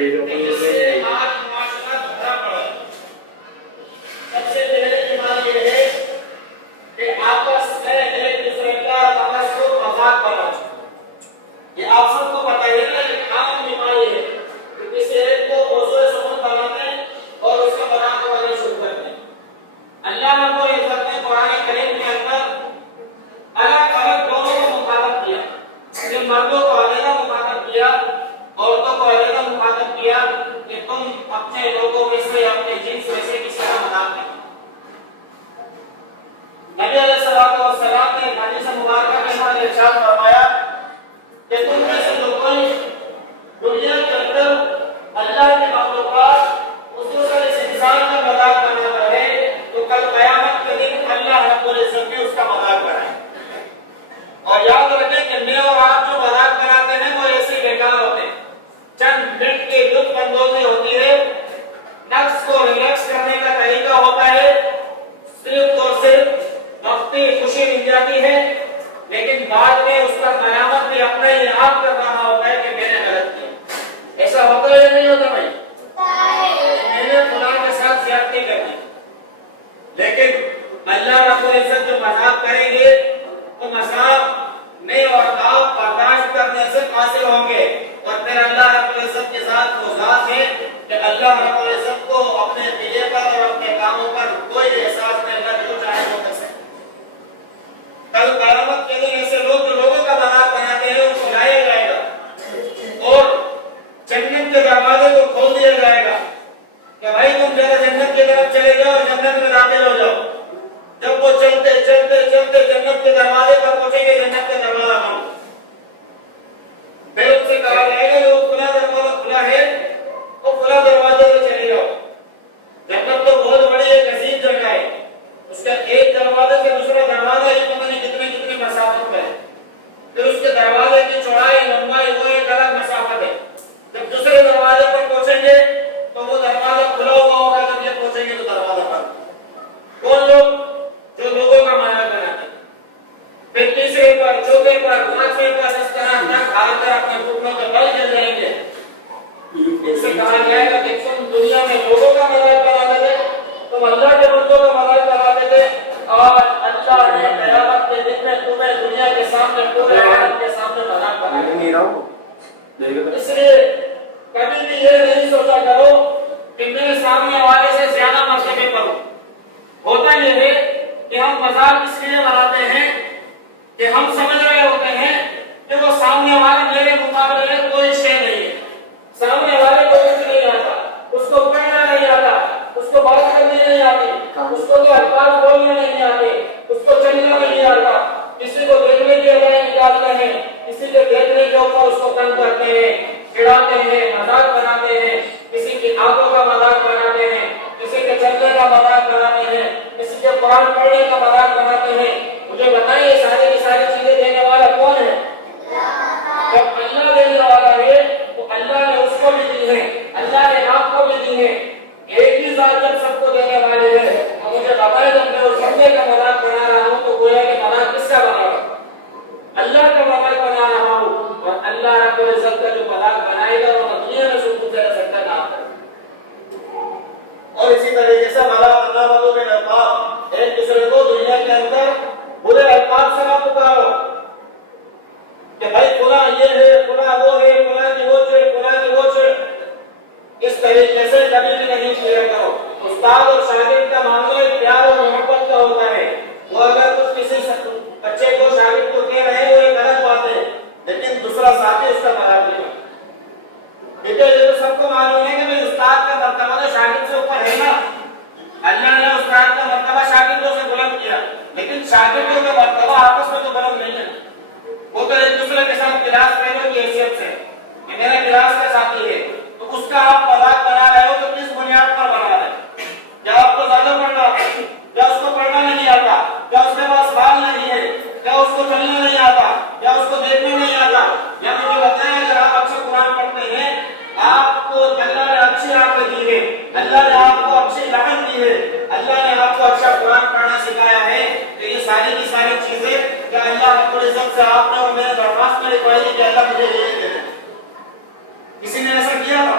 جس سے آج معاشرہ بھرا پڑا ہے۔ سب سے پہلے ایمان یہ ہے کہ آپس میں ایک دوسرے کا تناسب مذاق بنا چکا۔ یہ آپ سب کو پتہ ہے نا، ایک عام بیماری ہے کہ کسی ایک کو موضوع سخن بناتے ہیں اور اس کا مذاق اڑانا شروع کرتے ہیں۔ اللہ رب العزت نے قرآن کریم کے اندر الگ الگ دونوں کو مخاطب کیا، کہ مردوں کو علیحدہ مخاطب کیا، عورتوں کو علیحدہ مخاطب کیا کہ تم اپنے لوگوں میں سے اپنے جنس میں سے کسی کا مذاق کرو۔ نبی علیہ الصلوۃ والسلام نے حدیث مبارکہ کے اندر ارشاد فرمایا کہ تم میں سے جو کوئی دنیا کے اندر اللہ کے مخلوقات خصوصاً اس انسان کا مذاق بناتا ہے تو کل قیامت کے دن اللہ رب العزت بھی اس کا مذاق بنائے۔ اور یاد رکھیں کہ میں اور آپ جو مذاق بناتے ہیں وہ ایسے ہی بیکار ہوتے ہیں، چند منٹ کی لطف اندوزی ہوتی ہے، نفس کو ریلیکس کرنے کا طریقہ ہوتا ہے، صرف اور صرف وقتی خوشی مل جاتی ہے، لیکن بعد میں اس کا قیامت میں اپنا ہی یاد کر رہا ہوتا ہے کہ میں نے غلط کیا۔ ایسا ہوتا ہے یا نہیں ہوتا بھائی؟ میں نے خدا کے ساتھ زیادتی کر دی، لیکن اللہ رب العزت جو مذاق کریں گے وہ مذاق میں اور آپ برداشت کرنے سے حاصل ہوں گے، اور پھر اللہ رب العزت کے ساتھ وہ ذات ہے کہ اللہ رب العزت کو اپنے دل پر اور اپنے کاموں پر کوئی احساس نہیں ہوگا جو چاہے وہ کر سکے۔ کل قیامت کے دن ایسے لوگ جو لوگوں کا مذاق بناتے ہیں ان کو لایا جائے گا اور جنت کے دروازے کو کھول دیا جائے گا کہ بھائی تم ذرا جنت کی طرف چلے جاؤ اور جنت میں داخل ہو جاؤ۔ جب وہ چلتے چلتے چلتے جنت کے دروازے پر پہنچیں گے، جنت کا دروازہ بند، پھر ان سے کہا جائے گا کہ وہ کھلا دروازہ کھلا ہے، وہ کھلا دروازے سے چلے جاؤ۔ جنت تو بہت بڑی ایک عظیم جگہ ہے، اس کا ایک دروازے سے دوسرا دروازہ ہی پتہ نہیں کتنے مسافت میں ہے، پھر اس کے دروازے کی چوڑائی لمبائی وہ ایک الگ مسافت ہے۔ جب دوسرے دروازے پر پہنچیں گے تو وہ دروازہ کھلا ہوا ہوگا، جب یہ پہنچیں گے تو دروازہ بند۔ کون لوگ؟ جو لوگوں کا مذاق بناتے ہیں۔ پھر تیسرے پر، چوتھے پر، پانچویں پر اس طرح تک حال کر اپنے گھٹنوں کے بل جل جائیں گے۔ اس سے کہا جائے گا کہ تم دنیا میں لوگوں کا مذاق بناتے تھے، تم اللہ کے بندوں کا مذاق بناتے تھے، اور اللہ نے قیامت کے دن میں تمہیں دنیا کے سامنے پورے عالم کے سامنے مذاق بنایا۔ اس لیے کبھی بھی یہ نہیں سوچا کرو کہ میں سامنے والے سے زیادہ مرتبے پر ہوں۔ ہوتا یہ ہے کہ ہم مذاق اس لیے بناتے ہیں کہ ہم سمجھ رہے ہوتے ہیں کہ وہ سامنے والے میرے مقابلے میں کوئی شے نہیں ہے، سامنے والے کو کچھ نہیں آتا، اس کو پڑھنا نہیں آتا، اس کو بات کرنی نہیں آتی، اس کو تو الفاظ بولنا نہیں آتے، اس کو چلنا نہیں آتا، کسی کو دیکھنے کے بجائے نکالتے ہیں، کسی کے دیکھنے کے اوپر اس کو تنگ کرتے ہیں، چڑھاتے ہیں، مذاق بناتے ہیں، کسی کی آنکھوں کا مذاق بناتے ہیں، کسی کے چلنے کا مذاق بناتے ہیں، کسی کے قرآن پڑھنے کا مذاق بناتے ہیں۔ مجھے بتائیے ساری کی ساری چیزیں دینے والا کون ہے؟ جب اللہ دینے والا ہے تو اللہ نے اس کو بھی دی ہے، اللہ نے آپ کو بھی دی ہے۔ ایک ہی ذات جب سب کو دینے والے ہیں، اور مجھے بتائیں جب میں اس بندے کا مذاق بنا رہا ہوں تو گویا کہ مذاق کس کا بنا رہا ہوں؟ اللہ کا مذاق بنا رہا ہوں، اور اللہ رب العزت کا جو مذاق بنائے گا وہ دنیا میں سکون سے رہ سکتا نہ ہے۔ اور اسی طریقے سے مذاق کرنے والوں کے الفاظ ایک دوسرے کو دنیا کے اندر برے الفاظ سے نہ پکارو کہ بھائی فلاں یہ ہے، فلاں وہ ہے، فلاں کی وہ چڑ، فلاں کی وہ چڑ، اس طریقے سے کبھی بھی نہیں کیا کرو۔ استاد اور شاگرد کا معاملہ پیار اور محبت کا ہوتا ہے، وہ اگر کچھ کسی بچے کو شاگرد کو کہہ رہے ہیں وہ ایک الگ بات ہے، لیکن دوسرا ساتھی اس کا مذاق نہیں کرتا۔ دیکھیے یہ تو سب کو معلوم ہے کہ میں استاد کا مرتبہ تو شاگرد سے اوپر ہے نا، اللہ نے استاد کا مرتبہ شاگردوں سے بلند کیا، لیکن شاگردوں کا مرتبہ آپس میں تو بلند نہیں ہے، وہ تو ایک دوسرے کے ساتھ کلاس فیلو کی حیثیت سے کہ میرا کلاس کا ساتھی ہے، تو اس کا آپ مذاق بنا رہے ہو تو کس بنیاد پر بنا رہے ہیں؟ کیا آپ کو زیادہ پڑھنا آتا ہے؟ کیا اس کو پڑھنا نہیں آتا؟ کیا اس کے پاس بال نہیں ہے؟ کیا اس کو چلنا نہیں آتا؟ کیا اس کو دیکھنا نہیں آتا؟ یا مجھے بتائیں اگر آپ اچھا قرآن پڑھتے ہیں، آپ کو اللہ نے اچھی آنکھیں دی ہے، اللہ نے آپ کو اچھی لہن دی ہے، اللہ نے آپ کو اچھا قرآن پڑھنا سکھایا ہے، تو یہ ساری کی ساری چیزیں کیا اللہ رب العزت سے آپ نے اور میں نے درخواست میں لکھوائی کہ اللہ مجھے یہ دے دے؟ کسی نے ایسا کیا تھا؟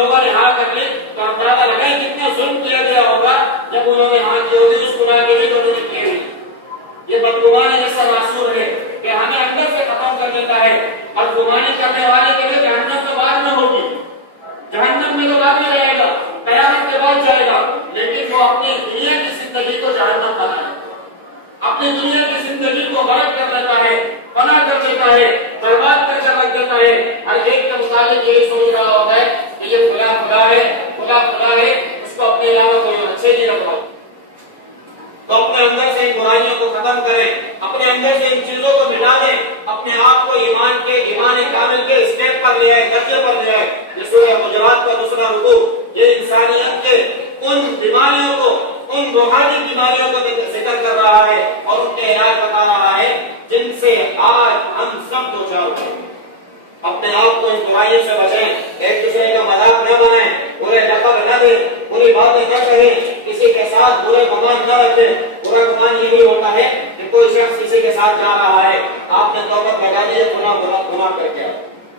لوگوں نے ہاں کر لی تو اندازہ لگائیں کتنا ظلم کیا گیا ہوگا جب انہوں نے ہاں کی ہوگی اس گناہ کے لیے جو انہوں نے کیے ہوئی. یہ بدگمانی جیسا معصور ہے کہ ہمیں اندر سے ختم کر دیتا ہے. بدگمانی کرنے والے کے لیے جہنم تو بعد میں ہوگی, جہنم میں تو بعد میں رہے گا, قیامت کے بعد جائے گا, لیکن وہ اپنی دنیا کی زندگی کو جہنم بنائے, اپنی دنیا کی زندگی کو غلط کر دیتا ہے, فنا کر دیتا ہے, برباد کر کے رکھ دیتا ہے. ہر ایک کے مطابق یہی سوچ رہا ہوتا ہے کہ یہ فلاں فلاں ہے, فلاں فلاں ہے, اس کو اپنے علاوہ کوئی اچھے نہیں رکھا. تو اپنے اندر سے ان برائیوں کو ختم کریں, اپنے اندر سے ان چیزوں کو مٹا دیں, اپنے آپ کو ایمان کامل کے اسٹیپ پر لے آئے, درجے پر لے آئے. یہ سورہ حجرات کا دوسرا رکوع یہ انسانیت کے ان بیماریوں کو, ان روحانی بیماریوں کو ذکر کر رہا ہے اور ان کے علاج بتا رہا ہے جن سے آج ہم سب دوچار ہوتے ہیں. اپنے آپ کو ان برائیوں سے بچائیں, ایک دوسرے کا مذاق نہ بنائیں, برے لقب نہ دیں, بری باتیں نہ کہیں, کسی کے ساتھ برے گمان نہ رکھیں. برا گمان یہی ہوتا ہے کہ کوئی شخص کسی کے ساتھ جا رہا ہے, آپ نے توبہ لگا دی, گناہ کر کے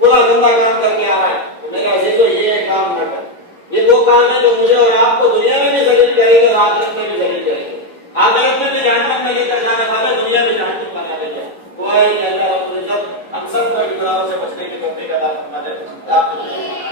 برا گندا کام کر کے آ رہا ہے, تو میرے عزیزو یہ کام نہ کریں. یہ دو کام ہیں جو مجھے اور آپ کو دنیا میں بھی ذلیل کرے گا اور آخرت میں بھی ذلیل کرے گا. آخرت میں بھی جہنم میں لے کر جانے والے, دنیا میں جہنم بنا دے گا. دعا ہے کہ اللہ رب العزت ہم سب کو گناہوں سے بچنے کی توفیق عطا فرما دے.